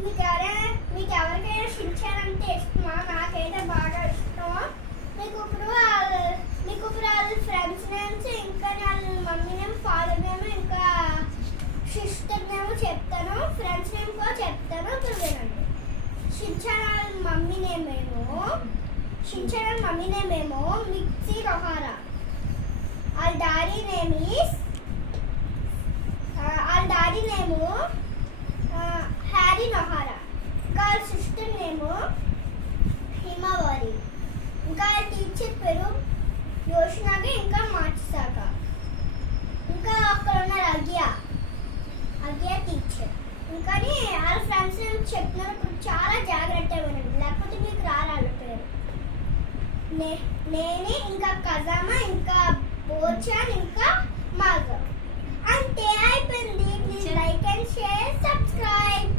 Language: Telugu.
మీకు ఎవరికైనా షించాన్ అంటే ఇష్టమా? నాకైతే బాగా ఇష్టం. మీకు ఇప్పుడు వాళ్ళ ఫ్రెండ్స్ నేమ్స్, ఇంకా వాళ్ళ మమ్మీ నేమ్, ఫాదర్ నేమ్, ఇంకా సిస్టర్ నేమ్ చెప్తాను. ఫ్రెండ్స్ నేమ్ కూడా చెప్తాను. ఇప్పుడు వినండి. షించాన్ వాళ్ళ మమ్మీ నేమ్ ఏమో మిక్సీ రొహారా. వాళ్ళ డాడీ నేమ్ హ్యారీ నొహారా. ఇంకా వాళ్ళ సిస్టర్ నేమ్ హిమవారి. ఇంకా వాళ్ళ టీచర్ పేరు యోషినాగా, ఇంకా మాచిసాక. ఇంకా అక్కడ ఉన్నారు అగ్యా టీచర్. ఇంకా వాళ్ళ ఫ్రెండ్స్ నేమ్ చెప్తున్నారు. చాలా జాగ్రత్తగా వినండి, లేకపోతే మీకు రాళ్ళ పేరు. నేనే, ఇంకా కజామా, ఇంకా బోచాన్, ఇంకా మాధవ్. అంతే, అయిపోయింది. Please like and share, subscribe.